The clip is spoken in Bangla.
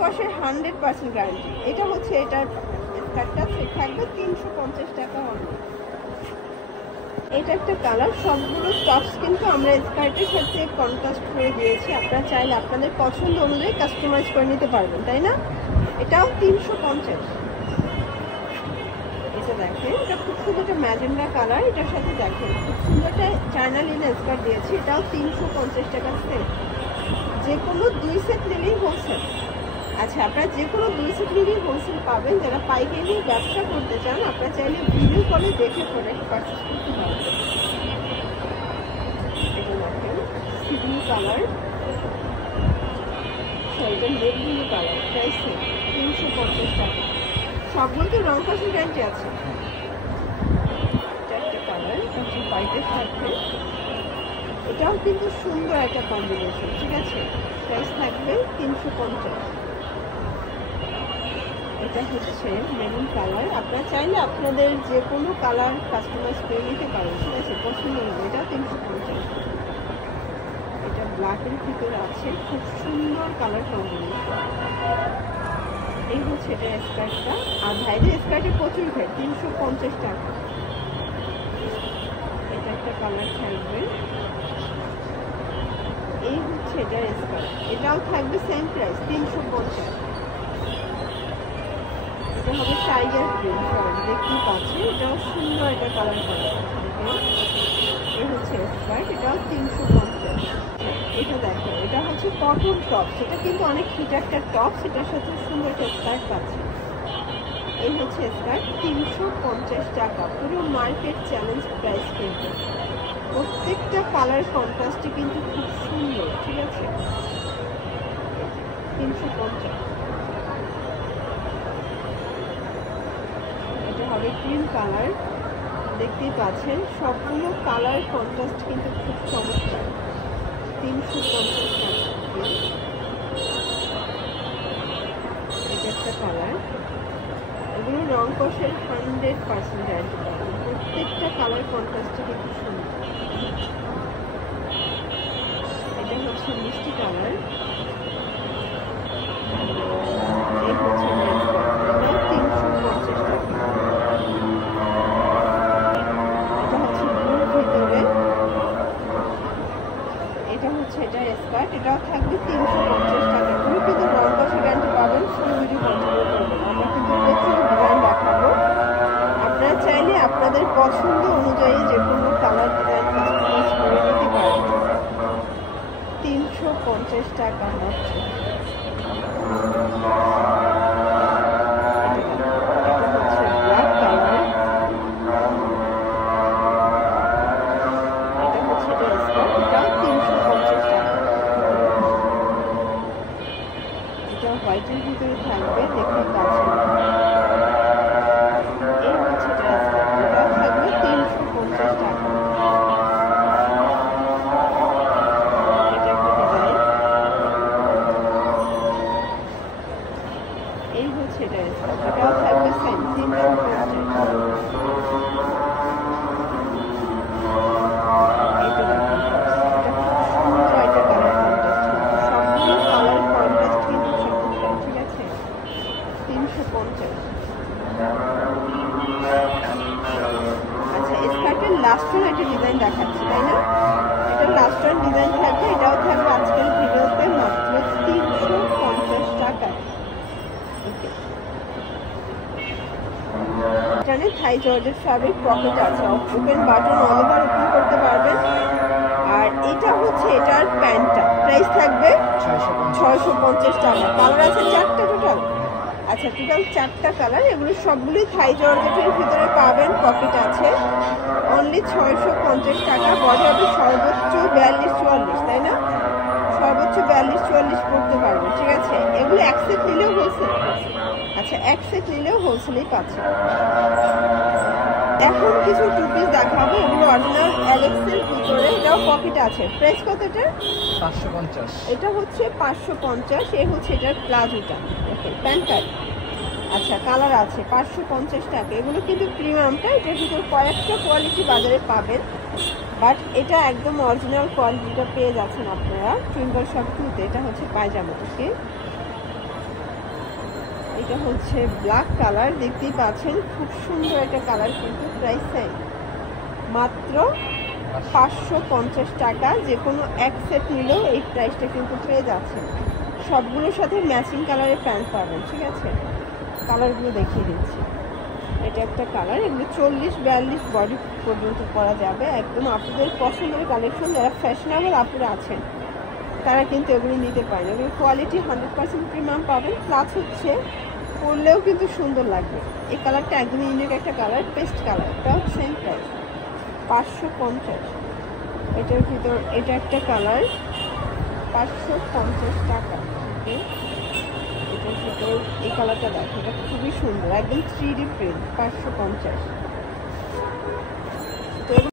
কষের 100% গ্যারান্টি। এটা হচ্ছে এটার স্কার্টটা থাকবে 350 টাকা অনলি। এটা একটা কালার, সবগুলো টপস কিন্তু আমরা স্কার্টের সাথে কন্ট্রাস্ট করে দিয়েছি। আপনারা চাইলে আপনাদের পছন্দ অনুযায়ী কাস্টমাইজ করে নিতে পারবেন, তাই না? এটাও 350। এটা দেখেন, এটা খুব সুন্দর একটা ম্যাজেন্ডা কালার। এটার সাথে দেখেন খুব সুন্দর একটা চায়না লিনেন স্কার্ট দিয়েছি। এটাও 350 টাকা সেট। যে কোনো 2 সেট নিলেই হোলসেল। আচ্ছা, আপনারা যে কোনো 2 সেট নিলেই হোলসেল পাবেন। যারা পাইকারি ব্যবসা করতে চান আপনারা চাইলে ভিডিও কলে দেখে প্রোডাক্ট পারচেজ করতে পারবেন। এটা দেখেন সি ব্লু কালার, এটা রেড ব্লু কালার, প্রাইস 350 টাকা। সবগুলোতে রং কষের গ্যারান্টি আছে। এটা একটা কালার, এটা হচ্ছে হোয়াইটের সাথে। এটাও কিন্তু সুন্দর একটা কম্বিনেশন, ঠিক আছে? প্রাইস থাকবে 350। এটা হচ্ছে মেরুন কালার। আপনারা চাইলে আপনাদের যে কোনো কালার কাস্টমাইজ করে নিতে পারেন, ঠিক আছে? পছন্দ হবে। এটা 350। এটা ব্ল্যাকের ভিতরে আছে, খুব সুন্দর কালার কম্বিনেশন। এই হচ্ছে এটা স্কার্টটা। আর ভাইদের স্কার্টে প্রচুর ভাই, 350 টাকা। এটা একটা কালার থাকবে। এই হচ্ছে এটার স্কার্ট, এটাও থাকবে সেম প্রাইস 350। এটা হবে টাইগার গ্রিন, দেখতেই পাচ্ছেন। এটাও সুন্দর একটা কালার করা। এই হচ্ছে স্কার্ট, এটাও 350। এটা দেখো, এটা হচ্ছে কটন টপস। এটা কিন্তু অনেক হিট একটা টপস। এটার সাথে সুন্দর একটা স্কার্ট পাচ্ছে। এই হচ্ছে স্কার্ট, 350 টাকা। পুরো মার্কেট চ্যালেঞ্জ প্রাইস কিন্তু। প্রত্যেকটা কালার কন্ট্রাস্টে কিন্তু খুব সুন্দর, ঠিক আছে? 350। এটা হবে ক্রিম কালার, দেখতেই পাচ্ছেন। সবগুলো কালার কন্ট্রাস্ট কিন্তু খুব চমৎকার। 350 টাকা। এটা একটা কালার। এগুলো রং কষের 100% গ্যারান্টি পাবেন। প্রত্যেকটা কালার কন্ট্রাস্টে কিন্তু সুন্দর। এটা হচ্ছে মিষ্টি কালার। এই হচ্ছে এটাও 350 টাকা। এটা হচ্ছে ব্লুর ভিতরে। এটা হচ্ছে এটা স্কার্ট, এটাও থাকবে 350 টাকা। তুমি কিন্তু রং কষের গ্যারান্টি পাবেন। শুধু ভিডিও কন্টিনিউ করবেন। আমরা কিন্তু প্রচুর ডিজাইন দেখাবো। আপনারা চাইলে আপনাদের পছন্দ অনুযায়ী যে কোনো কালার ডিজাইন কাস্টমাইজ করে নিতে পারেন। 350 টাকা মাত্র। এটা হচ্ছে ব্ল্যাক কালার। এটা হচ্ছে এটা স্কার্ট, এটাও 350 টাকা। এটা হোয়াইটের ভিতরে থাকবে, দেখতে পাচ্ছেন। এই হচ্ছে এটা স্কার্ট, এটাও থাকবে 350 টাকা। এটা একটা ডিজাইন। এই হচ্ছে এটা স্কার্ট, এটাও থাকবে সেম 350। এটা দেখুন, এটা খুব সুন্দর একটা কালার কন্ট্রাস্ট। সবগুলো কালার কন্ট্রাস্ট কিন্তু চমৎকার, ঠিক আছে? 350। আচ্ছা, স্কার্টের লাস্ট ওয়ান একটা ডিজাইন দেখাচ্ছি, তাই না? এটা লাস্ট ওয়ান ডিজাইন থাকবে। এটাও থাকবে আজকের ভিডিওতে মাত্র 350 টাকায়। ওকে, জানেন থাই জর্জেট ফ্যাব্রিক, পকেট আছে, open button, all over open করতে পারবেন। আর এটা হচ্ছে এটার প্যান্টটা, প্রাইস থাকবে 650 টাকা। কালার আছে 4টা টোটাল। আচ্ছা, টোটাল 4টা কালার। এগুলো সবগুলোই থাই জর্জেটের ভিতরে পাবেন, পকেট আছে। অনলি 650 টাকা। বডি হবে সর্বোচ্চ 42-44, তাই না? সর্বোচ্চ 42-44 পড়তে পারবে, ঠিক আছে? এগুলো এক সেট নিলেও হোলসেল। আচ্ছা, এক সেট নিলেও হোলসেলেই পাচ্ছে। এখন কিছু টু পিস দেখাবো। এগুলো অরিজিনাল অ্যালেক্সের ভিতরে। এটাও পকেট আছে। প্রাইস কত এটা? 550। এটা হচ্ছে 550। এই হচ্ছে এটার প্লাজোটা, ওকে, প্যান্টটা। আচ্ছা, কালার আছে, 550 টাকা। এগুলো কিন্তু প্রিমিয়ামটা। এটার ভিতর কয়েকটা কোয়ালিটি বাজারে পাবেন, বাট এটা একদম অরিজিনাল কোয়ালিটিটা পেয়ে যাচ্ছেন আপনারা টুইঙ্কল শপ 2-তে। এটা হচ্ছে পায়জামা, ওকে? এটা হচ্ছে ব্ল্যাক কালার, দেখতেই পাচ্ছেন খুব সুন্দর একটা কালার। কিন্তু প্রাইস সেম, মাত্র 550 টাকা। যে কোনো এক সেট নিলেও এই প্রাইসটা কিন্তু পেয়ে যাচ্ছে। সবগুলোর সাথে ম্যাচিং কালারের প্যান্ট পাবেন, ঠিক আছে? কালারগুলো দেখিয়ে দিচ্ছি। এটা একটা কালার, এগুলো 40-42 বডি পর্যন্ত পরা যাবে। একদম আপনাদের পছন্দের কালেকশন। যারা ফ্যাশনেবল আপুরা আছেন তারা কিন্তু এগুলো নিতে পারেন। এগুলো কোয়ালিটি 100% প্রিমিয়াম পাবেন, প্লাস হচ্ছে পরলেও কিন্তু সুন্দর লাগবে। এই কালারটা একদম ইউনিক একটা কালার, পেস্ট কালার। এটাও সেম প্রাইস 550। এটার ভিতর এটা একটা কালার, 550 টাকা। এটার ভিতর এই কালারটা দেখো, এটা খুবই সুন্দর, একদম 3D প্রিন্ট, 550।